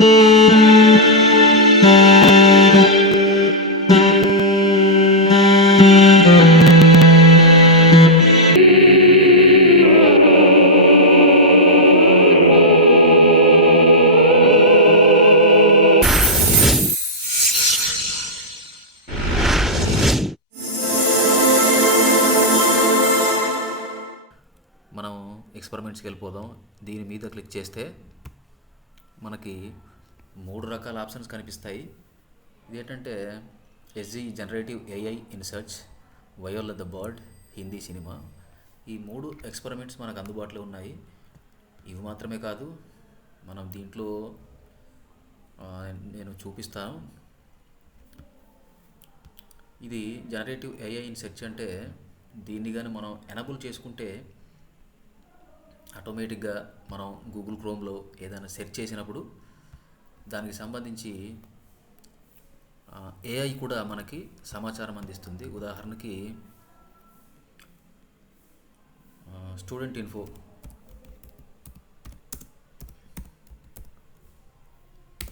మనం ఎక్స్పెరిమెంట్స్కి వెళ్ళిపోదాం. దీని మీద క్లిక్ చేస్తే మనకి 3 రకాల ఆప్షన్స్ కనిపిస్తాయి. ఇదేంటంటే SG generative AI in search, viola the bird, Hindi cinema. ఈ 3 ఎక్స్పెరిమెంట్స్ మనకు అందుబాటులో ఉన్నాయి. ఇవి మాత్రమే కాదు, మనం దీంట్లో నేను చూపిస్తాను. ఇది జనరేటివ్ ఏఐ ఇన్ సెర్చ్ అంటే దీన్ని కానీ మనం ఎనబుల్ చేసుకుంటే ఆటోమేటిక్గా మనం గూగుల్ క్రోమ్లో ఏదైనా సెర్చ్ చేసినప్పుడు దానికి సంబంధించి ఏఐ కూడా మనకి సమాచారం అందిస్తుంది. ఉదాహరణకి స్టూడెంట్ ఇన్ఫో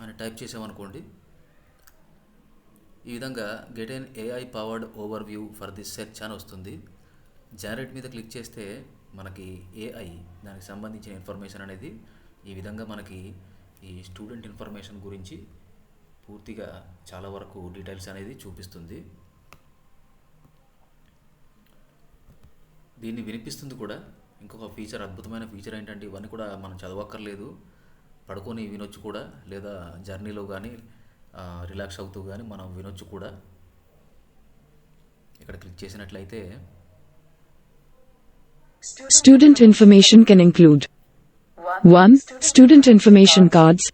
అని టైప్ చేసామనుకోండి, ఈ విధంగా get an AI powered overview for this search అని వస్తుంది. జనరేట్ మీద క్లిక్ చేస్తే మనకి ఏఐ దానికి సంబంధించిన ఇన్ఫర్మేషన్ అనేది ఈ విధంగా మనకి ఈ స్టూడెంట్ ఇన్ఫర్మేషన్ గురించి పూర్తిగా చాలా వరకు డీటెయిల్స్ అనేది చూపిస్తుంది. దీన్ని వినిపిస్తుంది కూడా. ఇంకొక ఫీచర్, అద్భుతమైన ఫీచర్ ఏంటంటే ఇవన్నీ కూడా మనం చదవక్కర్లేదు, పడుకొని వినొచ్చు కూడా, లేదా జర్నీలో కానీ రిలాక్స్ అవుతూ కానీ మనం వినొచ్చు కూడా. ఇక్కడ క్లిక్ చేసినట్లయితే Student information can include 1. Student information cards.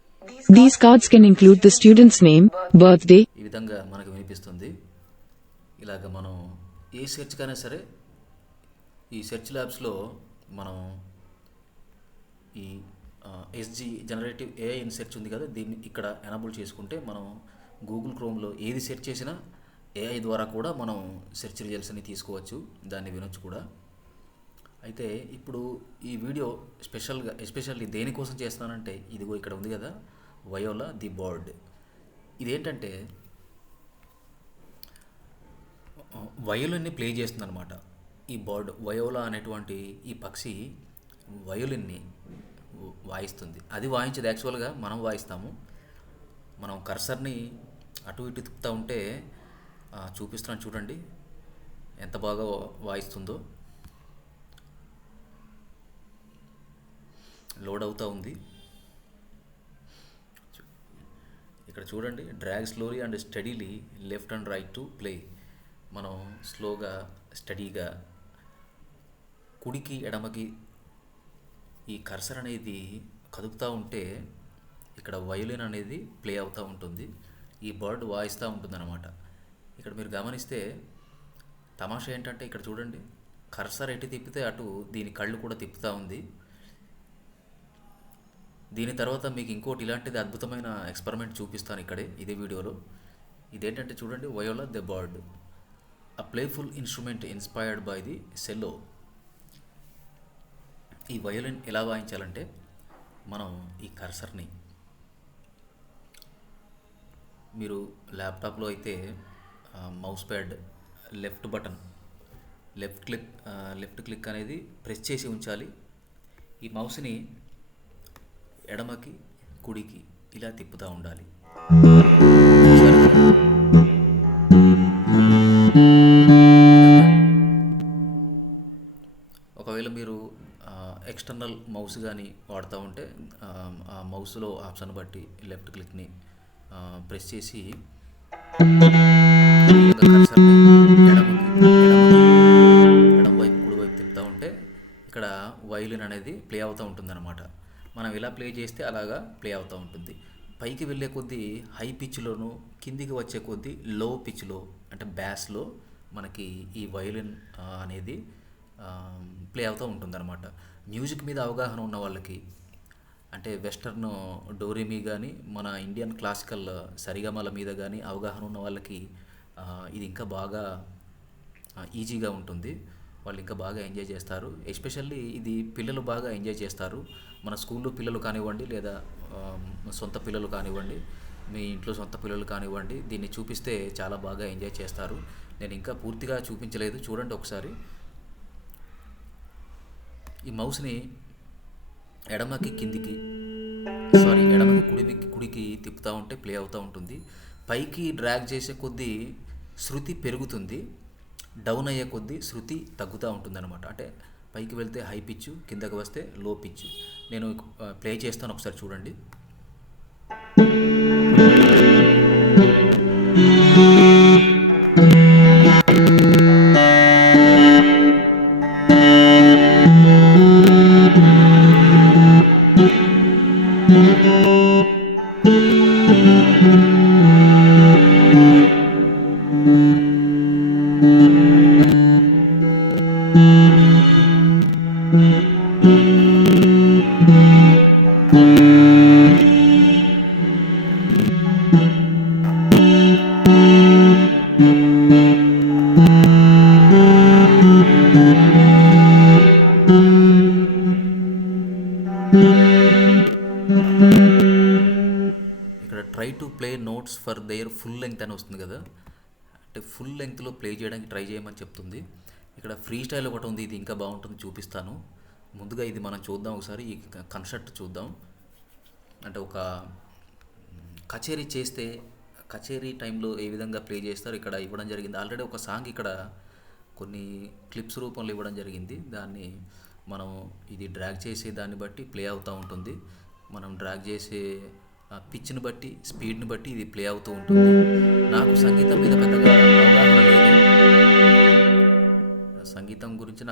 These cards can include the student's name, birthday. ఈ విధంగా మనకు వినిపిస్తుంది. ఇలాగ మనం ఏ సెర్చ్ కైనా సరే ఈ సెర్చ్ ల్యాబ్స్లో మనం ఈ SG generative AI in search ఉంది కదా, దీన్ని ఇక్కడ ఎనబుల్ చేసుకుంటే మనం గూగుల్ క్రోమ్లో ఏది సెర్చ్ చేసినా ఏఐ ద్వారా కూడా మనం సెర్చ్ రిజల్ట్స్ని తీసుకోవచ్చు, దాన్ని వినొచ్చు కూడా. అయితే ఇప్పుడు ఈ వీడియో ఎస్పెషల్లీ దేనికోసం చేస్తున్నానంటే, ఇదిగో ఇక్కడ ఉంది కదా వయోలా ది బర్డ్. ఇదేంటంటే వయోలిన్ని ప్లే చేస్తుంది అనమాట. ఈ బర్డ్ వయోలా అనేటువంటి ఈ పక్షి వయోలిన్ని వాయిస్తుంది. అది వాయించేది యాక్చువల్గా మనం వాయిస్తాము. మనం కర్సర్ని అటు ఇటు తిప్పుతూ ఉంటే చూపిస్తున్నాను చూడండి ఎంత బాగా వాయిస్తుందో. లోడ్ అవుతూ ఉంది. ఇక్కడ చూడండి, drag slowly and steadily left and right to play. మనం స్లోగా స్టడీగా కుడికి ఎడమకి ఈ కర్సర్ అనేది కదుపుతూ ఉంటే ఇక్కడ వయోలిన్ అనేది ప్లే అవుతూ ఉంటుంది, ఈ బర్డ్ వాయిస్తూ ఉంటుంది అన్నమాట. ఇక్కడ మీరు గమనిస్తే తమాషా ఏంటంటే ఇక్కడ చూడండి, కర్సర్ ఎటు తిప్పితే అటు దీని కళ్ళు కూడా తిప్పుతూ ఉంది. దీని తర్వాత మీకు ఇంకోటి ఇలాంటిది అద్భుతమైన ఎక్స్పెరిమెంట్ చూపిస్తాను ఇక్కడే ఇదే వీడియోలో. ఇదేంటంటే చూడండి, viola the bird, a playful instrument inspired by the సెల్లో. ఈ వయోలిన్ ఎలా వాయించాలంటే మనం ఈ కర్సర్ని మీరు ల్యాప్టాప్లో అయితే mouse pad left button left click అనేది ప్రెస్ చేసి ఉంచాలి. ఈ మౌస్ని ఎడమకి కుడికి ఇలా తిప్పుతూ ఉండాలి. ఒకవేళ మీరు ఎక్స్టర్నల్ మౌస్ కానీ వాడుతూ ఉంటే ఆ మౌస్లో ఆప్షన్ బట్టి లెఫ్ట్ క్లిక్ని ప్రెస్ చేసి కర్సర్ని ఎడమ వైపు కుడివైపు తిప్పుతూ ఉంటే ఇక్కడ వయోలిన్ అనేది ప్లే అవుతూ ఉంటుందన్నమాట. మనం ఇలా ప్లే చేస్తే అలాగా ప్లే అవుతూ ఉంటుంది. పైకి వెళ్ళే కొద్దీ హై పిచ్లోను, కిందికి వచ్చే కొద్దీ లో పిచ్లో అంటే బ్యాస్లో మనకి ఈ వయోలిన్ అనేది ప్లే అవుతూ ఉంటుందన్నమాట. మ్యూజిక్ మీద అవగాహన ఉన్న వాళ్ళకి, అంటే వెస్టర్న్ డోరేమీ కానీ మన ఇండియన్ క్లాసికల్ సరిగమల మీద కానీ అవగాహన ఉన్న వాళ్ళకి ఇది ఇంకా బాగా ఈజీగా ఉంటుంది. వాళ్ళు ఇంకా బాగా ఎంజాయ్ చేస్తారు. ఎస్పెషల్లీ ఇది పిల్లలు బాగా ఎంజాయ్ చేస్తారు. మన స్కూల్లో పిల్లలు కానివ్వండి, లేదా సొంత పిల్లలు కానివ్వండి, మీ ఇంట్లో సొంత పిల్లలు కానివ్వండి, దీన్ని చూపిస్తే చాలా బాగా ఎంజాయ్ చేస్తారు. నేను ఇంకా పూర్తిగా చూపించలేదు, చూడండి ఒకసారి. ఈ మౌస్ని ఎడమకి కిందికి ఎడమకి కుడికి తిప్పుతూ ఉంటే ప్లే అవుతూ ఉంటుంది. పైకి డ్రాగ్ చేసే కొద్దీ శృతి పెరుగుతుంది, డౌన్ అయ్యే కొద్దీ శృతి తగ్గుతూ ఉంటుంది అనమాట. అంటే పైకి వెళ్తే హై పిచ్, కిందకి వస్తే లో పిచ్. నేను ప్లే చేస్తాను, ఒకసారి చూడండి. ఇక్కడ try to play notes for their full length అని వస్తుంది కదా, అంటే ఫుల్ లెంగ్త్లో ప్లే చేయడానికి ట్రై చేయమని చెప్తుంది. ఇక్కడ ఫ్రీ స్టైల్ ఒకటి ఉంది, ఇది ఇంకా బాగుంటుంది, చూపిస్తాను. ముందుగా ఇది మనం చూద్దాం ఒకసారి, ఈ కన్సర్ట్ చూద్దాం. అంటే ఒక కచేరీ చేస్తే కచేరీ టైంలో ఏ విధంగా ప్లే చేస్తారు ఇక్కడ ఇవ్వడం జరిగింది. ఆల్రెడీ ఒక సాంగ్ ఇక్కడ కొన్ని క్లిప్స్ రూపంలో ఇవ్వడం జరిగింది. దాన్ని మనం ఇది డ్రాగ్ చేసే దాన్ని బట్టి ప్లే అవుతూ ఉంటుంది. మనం డ్రాగ్ చేసే పిచ్ని బట్టి, స్పీడ్ని బట్టి ఇది ప్లే అవుతూ ఉంటుంది. నాకు సంగీతం మీద పెద్దగా అవగాహన లేదు. సంగీతం గురించి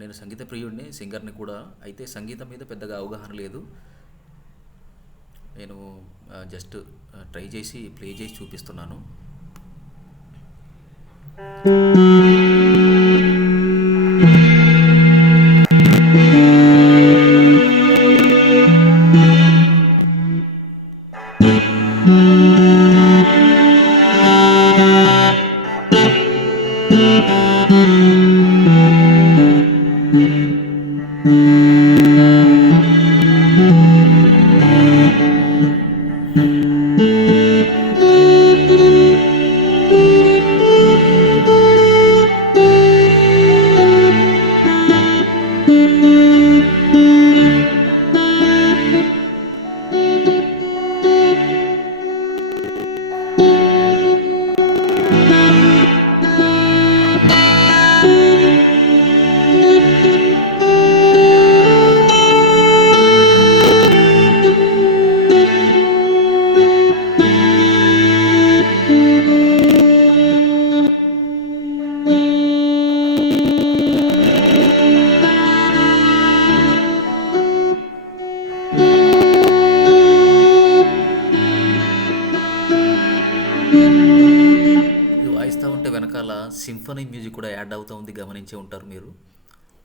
నేను సంగీత ప్రియుడిని, సింగర్ని కూడా. అయితే సంగీతం మీద పెద్దగా అవగాహన లేదు. నేను జస్ట్ ట్రై చేసి ప్లే చేసి చూపిస్తున్నాను. ఇది వాయిస్తూ ఉంటే వెనకాల సింఫనీ మ్యూజిక్ కూడా యాడ్ అవుతూ ఉంది, గమనించే ఉంటారు మీరు.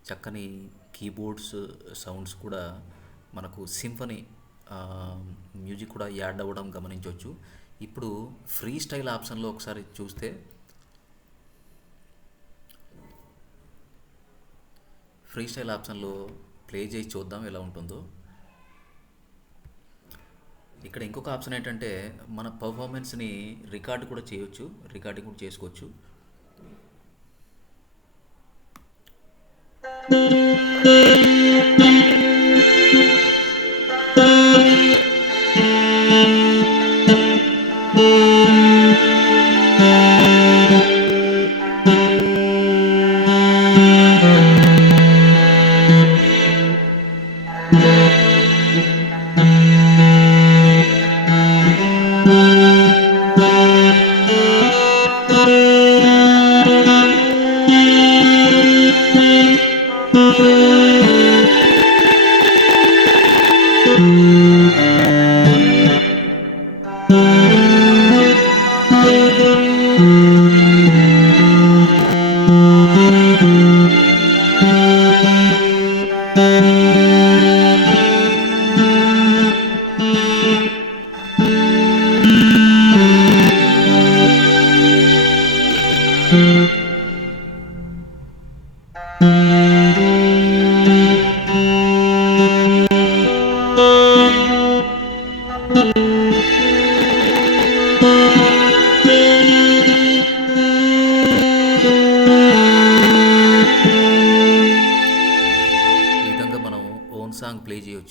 చక్కని కీబోర్డ్స్ సౌండ్స్ కూడా మనకు సింఫనీ మ్యూజిక్ కూడా యాడ్ అవ్వడం గమనించవచ్చు. ఇప్పుడు ఫ్రీ స్టైల్ ఆప్షన్లో ఒకసారి చూస్తే, ఫ్రీ స్టైల్ ఆప్షన్లో ప్లే చేసి చూద్దాం ఎలా ఉంటుందో. ఇక్కడ ఇంకొక ఆప్షన్ ఏంటంటే మన పర్ఫార్మెన్స్ని రికార్డ్ కూడా చేయొచ్చు, రికార్డింగ్ కూడా చేసుకోవచ్చు.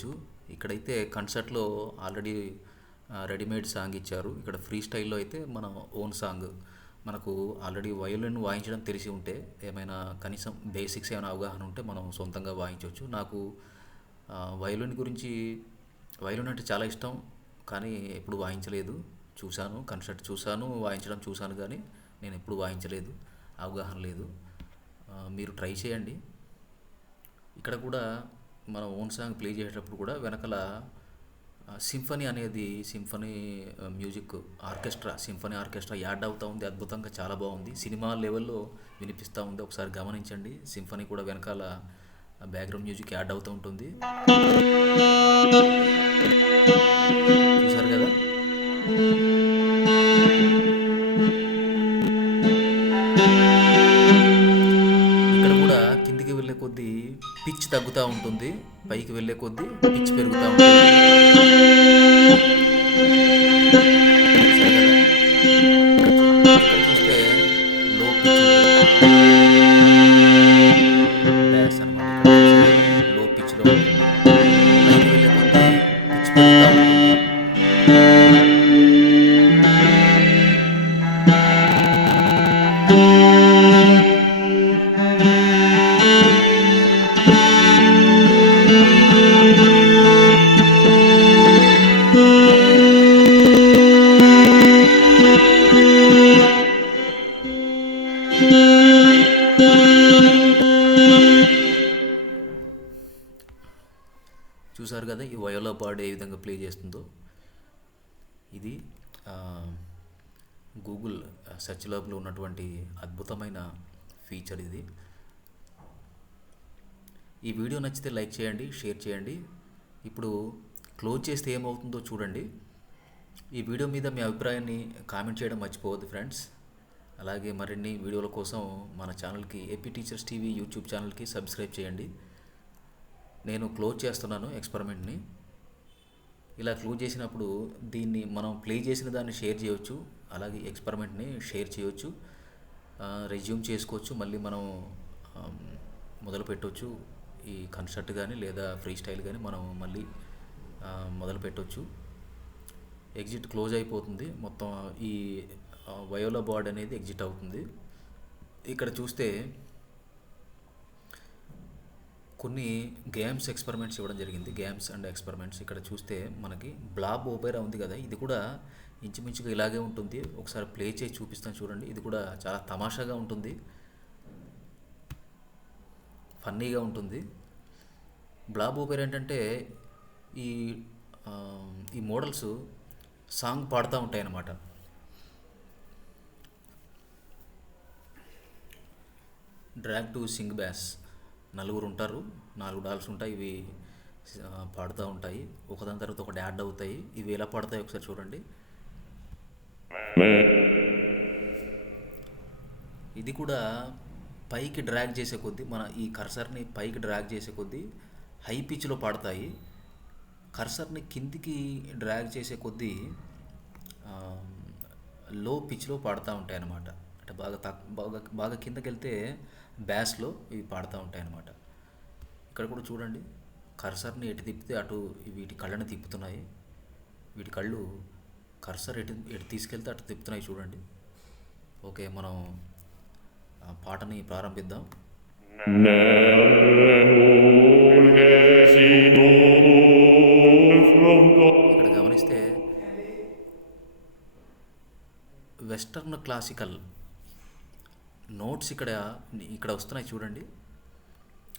చేసుకోవచ్చు. ఇక్కడైతే కన్సర్ట్లో ఆల్రెడీ రెడీమేడ్ సాంగ్ ఇచ్చారు. ఇక్కడ ఫ్రీ స్టైల్లో అయితే మన ఓన్ సాంగ్. మనకు ఆల్రెడీ వయోలిన్ వాయించడం తెలిసి ఉంటే, ఏమైనా కనీసం బేసిక్స్ ఏమైనా అవగాహన ఉంటే మనం సొంతంగా వాయించవచ్చు. నాకు వయోలిన్ గురించి, వయోలిన్ అంటే చాలా ఇష్టం, కానీ ఎప్పుడు వాయించలేదు. చూశాను, కన్సర్ట్ చూశాను, వాయించడం చూశాను, కానీ నేను ఎప్పుడు వాయించలేదు, అవగాహన లేదు. మీరు ట్రై చేయండి. ఇక్కడ కూడా మన ఓన్ సాంగ్ ప్లే చేసేటప్పుడు కూడా వెనకాల సింఫనీ అనేది, symphony music orchestra, symphony orchestra add అవుతూ ఉంది. అద్భుతంగా చాలా బాగుంది. సినిమా లెవెల్లో వినిపిస్తూ ఉంది. ఒకసారి గమనించండి. సింఫనీ కూడా వెనకాల బ్యాక్గ్రౌండ్ మ్యూజిక్ యాడ్ అవుతూ ఉంటుంది. చూసారు కదా. ఇక్కడ కూడా కిందికి వెళ్ళే కొద్దీ పిచ్ తగ్గుతూ ఉంటుంది, పైకి వెళ్ళే కొద్దీ పిచ్ పెరుగుతూ ఉంటుంది. చూసారు కదా. ఇక్కడ చూస్తే లో పిచ్ బ్యాస్ అనమాట. లో పిచ్లో ఉంటుంది, పైకి వెళ్ళే కొద్దీ పిచ్ పెరుగుతూ ఉంటుంది. చూసారు కదా ఈ వయోలా బార్డ్ ఏ విధంగా ప్లే చేస్తుందో. ఇది గూగుల్ సెర్చ్ ల్యాబ్లో ఉన్నటువంటి అద్భుతమైన ఫీచర్ ఇది. ఈ వీడియో నచ్చితే లైక్ చేయండి, షేర్ చేయండి. ఇప్పుడు క్లోజ్ చేస్తే ఏమవుతుందో చూడండి. ఈ వీడియో మీద మీ అభిప్రాయాన్ని కామెంట్ చేయడం మర్చిపోవద్దు ఫ్రెండ్స్. అలాగే మరిన్ని వీడియోల కోసం మన ఛానల్కి, ఏపీ టీచర్స్ టీవీ యూట్యూబ్ ఛానల్కి సబ్స్క్రైబ్ చేయండి. నేను క్లోజ్ చేస్తున్నాను ఎక్స్పెరిమెంట్ని. ఇలా క్లోజ్ చేసినప్పుడు దీన్ని మనం ప్లే చేసిన దాన్ని షేర్ చేయవచ్చు, అలాగే ఎక్స్పెరిమెంట్ని షేర్ చేయవచ్చు, రెజ్యూమ్ చేసుకోవచ్చు, మళ్ళీ మనం మొదలు పెట్టవచ్చు. ఈ కన్సర్ట్ కానీ లేదా ఫ్రీ స్టైల్ కానీ మనం మళ్ళీ మొదలు పెట్టవచ్చు. ఎగ్జిట్ క్లోజ్ అయిపోతుంది మొత్తం. ఈ వయోలా బార్డ్ అనేది ఎగ్జిట్ అవుతుంది. ఇక్కడ చూస్తే కొన్ని గేమ్స్ ఎక్స్పెరిమెంట్స్ ఇవ్వడం జరిగింది, గేమ్స్ అండ్ ఎక్స్పెరిమెంట్స్. ఇక్కడ చూస్తే మనకి బ్లాబ్ ఓపెరా ఉంది కదా, ఇది కూడా ఇంచుమించుగా ఇలాగే ఉంటుంది. ఒకసారి ప్లే చేసి చూపిస్తాను చూడండి. ఇది కూడా చాలా తమాషాగా ఉంటుంది, ఫన్నీగా ఉంటుంది. బ్లాబ్ ఓపెరా ఏంటంటే ఈ ఈ మోడల్స్ సాంగ్ పాడుతూ ఉంటాయి అన్నమాట. డ్రాగ్ టు సింగ్ బ్యాస్, నలుగురు ఉంటారు, 4 డాల్స్ ఉంటాయి, ఇవి పాడుతూ ఉంటాయి. ఒకదాని తర్వాత ఒకటి యాడ్ అవుతాయి. ఇవి ఎలా పాడతాయి ఒకసారి చూడండి. ఇది కూడా పైకి డ్రాగ్ చేసే కొద్దీ, మన ఈ కర్సర్ని పైకి డ్రాగ్ చేసే కొద్దీ హై పిచ్లో పాడతాయి. కర్సర్ని కిందికి డ్రాగ్ చేసే కొద్దీ లో పిచ్లో పాడుతూ ఉంటాయి అన్నమాట. అంటే బాగా కిందకి వెళ్తే బ్యాస్లో ఇవి పాడుతూ ఉంటాయి అన్నమాట. ఇక్కడ కూడా చూడండి, కర్సర్ని ఎటు తిప్పితే అటు వీటి కళ్ళని తిప్పుతున్నాయి. వీటి కళ్ళు కర్సర్ ఎటు తీసుకెళ్తే అటు తిప్పుతున్నాయి చూడండి. ఓకే, మనం పాటని ప్రారంభిద్దాం. ఇక్కడ గమనిస్తే వెస్టర్న్ క్లాసికల్ నోట్స్ ఇక్కడ వస్తున్నాయి చూడండి.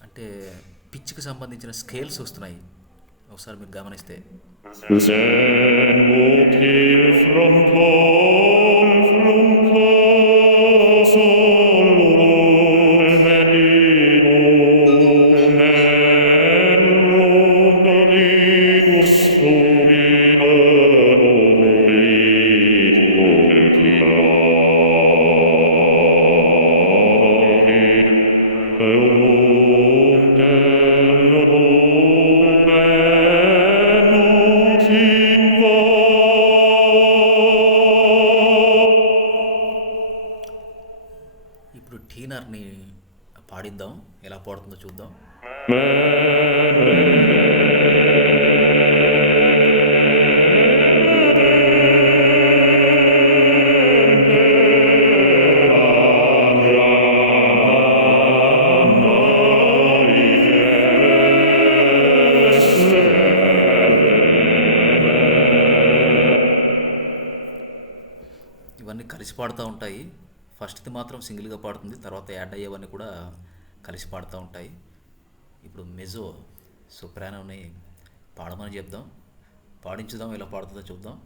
అంటే పిచ్కి సంబంధించిన స్కేల్స్ వస్తున్నాయి. ఒకసారి మీరు గమనిస్తే ఇప్పుడు టీనర్ని పాడిద్దాం, ఎలా పాడుతుందో చూద్దాం. ఇవన్నీ కలిసి పాడుతూ ఉంటాయి. ఫస్ట్ది మాత్రం సింగిల్గా పాడుతుంది, తర్వాత యాడ్ అయ్యేవన్నీ కూడా కలిసి పాడుతూ ఉంటాయి. ఇప్పుడు మెజో సోప్రానోని పాడమని చెప్దాం, పాడించుదాం, ఎలా పాడుతుందో చూద్దాం.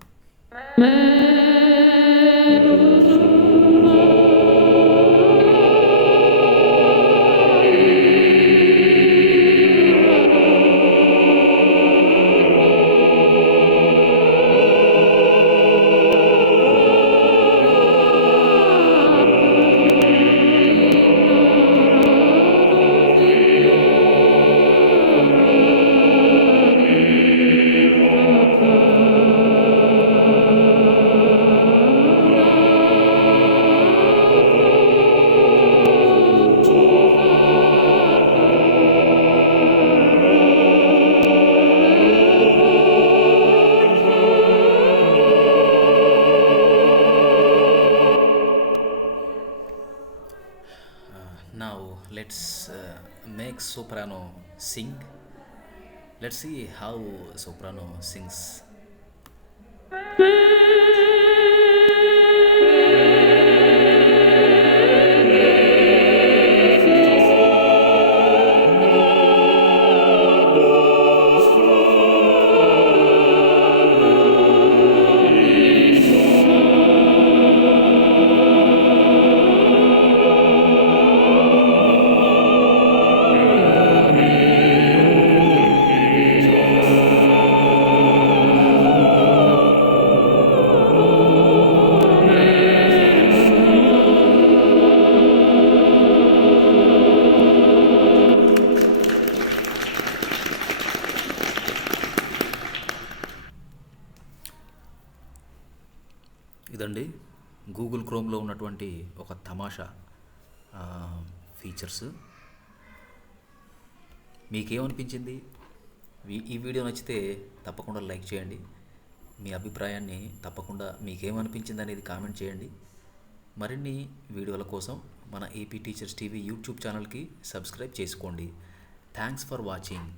Now let's make soprano sing. Let's see how soprano sings. ఇదండి గూగుల్ క్రోమ్లో ఉన్నటువంటి ఒక తమాషా ఫీచర్స్. మీకేమనిపించింది? ఈ వీడియో నచ్చితే తప్పకుండా లైక్ చేయండి. మీ అభిప్రాయాన్ని తప్పకుండా మీకేమనిపించింది అనేది కామెంట్ చేయండి. మరిన్ని వీడియోల కోసం మన ఏపీ టీచర్స్ టీవీ యూట్యూబ్ ఛానల్కి సబ్స్క్రైబ్ చేసుకోండి. Thanks for watching.